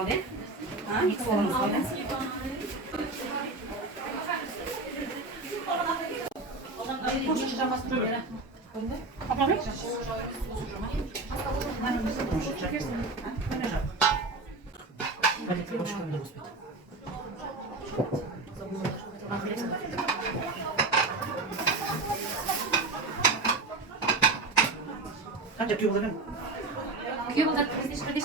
böyle. Ha, mix olanımız böyle. Kaç yapıyor bunların? Күйеуі бізде шіргіш.